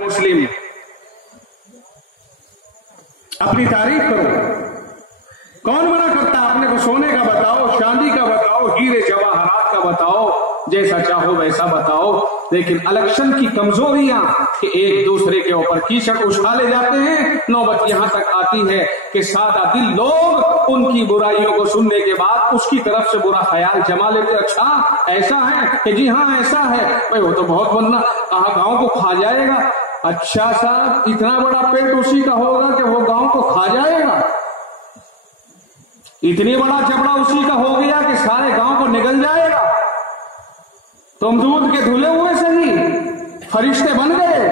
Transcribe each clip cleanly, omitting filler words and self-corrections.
مسلم اپنی تعریف کرو. کون منع کرتا؟ اپنے کو سونے کا بتاؤ، چاندی کا بتاؤ، ہیرے جواہرات کا بتاؤ، جیسا چاہو ویسا بتاؤ. لیکن الیکشن کی کمزوریاں کہ ایک دوسرے کے اوپر کیچڑ اچھالے جاتے ہیں. نوبت یہاں تک آتی ہے کہ سادہ دل لوگ ان کی برائیوں کو سننے کے بعد اس کی طرف سے برا خیال جما لیتے. اچھا ایسا ہے کہ جی ہاں ایسا ہے بھائی، وہ تو بہت بننا گاؤں کو کھا جائے گا. اچھا صاحب، اتنا بڑا پیٹ اسی کا ہوگا کہ وہ گاؤں کو کھا جائے گا؟ اتنی بڑا جبڑا اسی کا ہو گیا کہ سارے گاؤں کو نگل جائے گا؟ تم دودھ کے دھلے ہوئے سے ہی فرشتے بن گئے.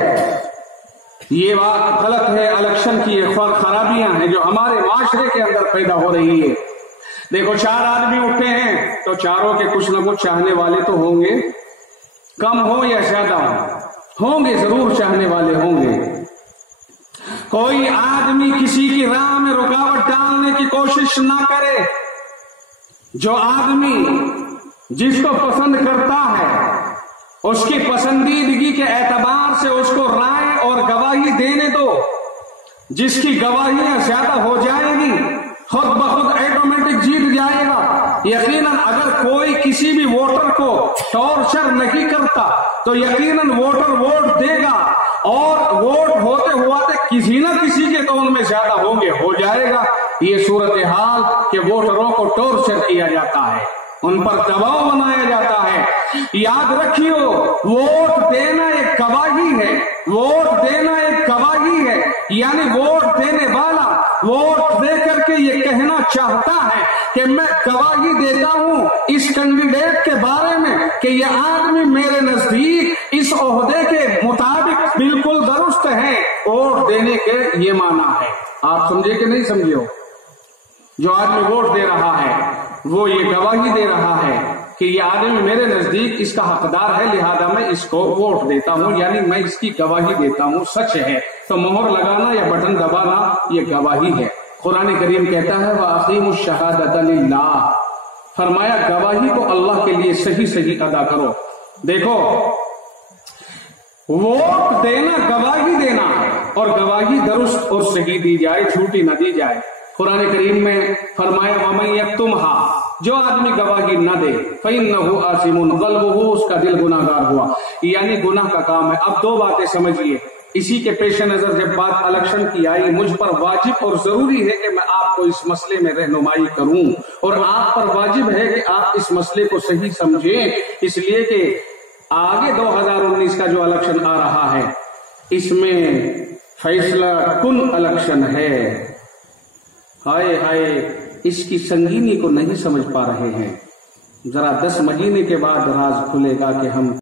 یہ بات غلط ہے. الیکشن کی یہ خرابیاں ہیں جو ہمارے معاشرے کے اندر پیدا ہو رہی ہے. دیکھو، 4 آدمی اٹھے ہیں تو چاروں کے کچھ نہ کچھ چاہنے والے تو ہوں گے، کم ہو یا زیادہ ہوں گے، ضرور چاہنے والے ہوں گے. کوئی آدمی کسی کی راہ میں رکاوٹ ڈالنے کی کوشش نہ کرے. جو آدمی جس کو پسند کرتا ہے اس کی پسندیدگی کے اعتبار سے اس کو رائے اور گواہی دینے دو. جس کی گواہیاں زیادہ ہو جائیں گی خود بخود آٹومیٹک جیت جائے گا. یقیناً اگر کوئی کسی بھی ووٹر کو ٹارچر نہیں کرتا تو یقیناً ووٹر ووٹ دے گا، اور ووٹ ہوتے ہوتے کسی نہ کسی کے تو ان میں زیادہ ہوں گے، ہو جائے گا. یہ صورتحال کہ ووٹروں کو ٹارچر کیا جاتا ہے، ان پر دباؤ بنایا جاتا ہے. یاد رکھیو، ووٹ دینا ایک گواہی ہے. ووٹ دینا ایک گواہی ہے، یعنی ووٹ دینے والا ووٹ دے کر کے یہ کہنا چاہتا ہے کہ میں گواہی دیتا ہوں اس کینڈیڈیٹ کے بارے میں کہ یہ آدمی میرے نزدیک اس عہدے کے مطابق بالکل درست ہے. ووٹ دینے کے یہ معنی ہے. آپ سمجھے کہ نہیں سمجھے ہو؟ جو آدمی ووٹ دے رہا ہے وہ یہ گواہی دے رہا ہے کہ یہ آدمی میرے نزدیک اس کا حقدار ہے، لہذا میں اس کو ووٹ دیتا ہوں، یعنی میں اس کی گواہی دیتا ہوں. سچ ہے تو مہر لگانا یا بٹن دبانا یہ گواہی ہے. قرآن کریم کہتا ہے وَأَقِیمُوا الشَّهَادَةَ لِلَّهِ، فرمایا گواہی کو اللہ کے لیے صحیح صحیح ادا کرو. دیکھو، ووٹ دینا گواہی دینا ہے، اور گواہی درست اور صحیح دی جائے، جھوٹی نہ دی جائے. قرآن کریم میں فرمایا وَمَن يَكْتُمْهَا، جو آدمی گواہی نہ دے فَإِنَّهُ آثِمٌ قَلْبُهُ، اس کا دل گناہگار ہوا، یعنی گناہ کا کام ہے. اب 2 باتیں سمجھیے. اسی کے پیش نظر جب بات الیکشن کی آئی، مجھ پر واجب اور ضروری ہے کہ میں آپ کو اس مسئلے میں رہنمائی کروں، اور آپ پر واجب ہے کہ آپ اس مسئلے کو صحیح سمجھیں، اس لیے کہ آگے 2019 کا جو الیکشن آ رہا ہے اس میں فیصلہ کن الیکشن ہے. ہائے ہائے، اس کی سنگینی کو نہیں سمجھ پا رہے ہیں. ذرا 10 مہینے کے بعد راز کھلے گا کہ ہم